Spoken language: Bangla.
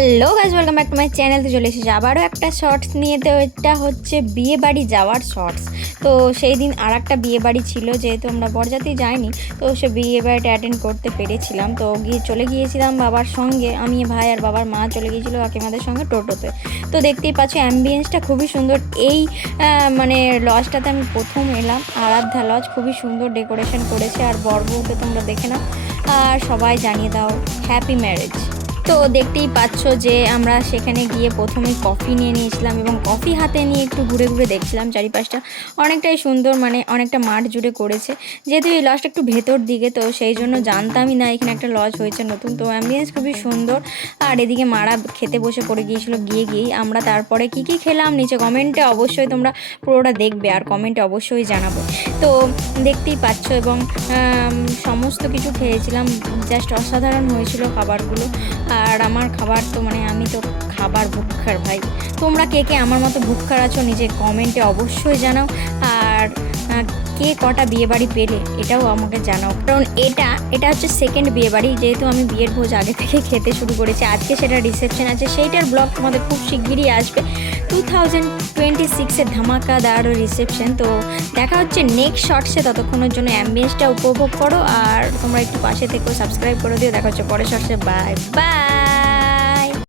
Hello guys, welcome back to my channel. তো চলে এসেছি আবারও একটা শর্টস নিয়ে। তো এটা হচ্ছে বিয়ে বাড়ি যাওয়ার শর্টস। তো সেই দিন আর একটা বিয়ে বাড়ি ছিল, যেহেতু আমরা বরযাত্রী যাইনি, তো সে বিয়ে বাড়িটা অ্যাটেন্ড করতে পেরেছিলাম। তো চলে গিয়েছিলাম বাবার সঙ্গে, আমি ভাই আর বাবার মা চলে গিয়েছিলো কাকিমাদের সঙ্গে টোটোতে। তো দেখতেই পাচ্ছি অ্যাম্বিয়েন্সটা খুবই সুন্দর। এই মানে লজটাতে আমি প্রথম এলাম, আরাধ্যা লজ। খুবই সুন্দর ডেকোরেশন করেছে, আর বর বউকে তোমরা দেখে নাও আর সবাই জানিয়ে দাও হ্যাপি ম্যারেজ। তো দেখতেই পাচ্ছ যে আমরা সেখানে গিয়ে প্রথমে কফি নিয়ে নিয়েছিলাম এবং কফি হাতে নিয়ে একটু ঘুরে ঘুরে দেখছিলাম চারিপাশটা। অনেকটাই সুন্দর, মানে অনেকটা মাঠ জুড়ে করেছে। যেহেতু এই লজটা একটু ভেতর দিকে, তো সেই জন্য জানতামই না এখানে একটা লজ হয়েছে নতুন। তো অ্যাম্বিয়েন্স খুবই সুন্দর। আর এদিকে মারা খেতে বসে পড়ে গিয়েছিলো গিয়েই। আমরা তারপরে কি কি খেলাম নিচে কমেন্টে অবশ্যই তোমরা পুরোটা দেখবে আর কমেন্টে অবশ্যই জানাবো। তো দেখতেই পাচ্ছ, এবং সমস্ত কিছু খেয়েছিলাম। জাস্ট অসাধারণ হয়েছিল খাবারগুলো। আর আমার খাবার তো মানে আমি তো খাবার ভুক্কার ভাই। তোমরা কে কে আমার মতো ভুক্কার আছো নিজে কমেন্টে অবশ্যই জানাও। আর কে কটা বিয়েবাড়ি পেলে এটাও আমাকে জানাও, কারণ এটা হচ্ছে সেকেন্ড বিয়েবাড়ি। যেহেতু আমি বিয়ের ভোজ আগে থেকে খেতে শুরু করেছি, আজকে সেটা রিসেপশন আছে, সেইটার ব্লগ তোমাদের খুব শিগগিরই আসবে। 2026-এর ধামাকাদার রিসেপশন। তো দেখা হচ্ছে নেক্সট শর্টসে, ততক্ষণের জন্য অ্যাম্বিয়েন্সটা উপভোগ করো আর তোমরা একটু পাশে থেকেও সাবস্ক্রাইব করে দিও। দেখা হচ্ছে পরের শর্টসে। Bye bye.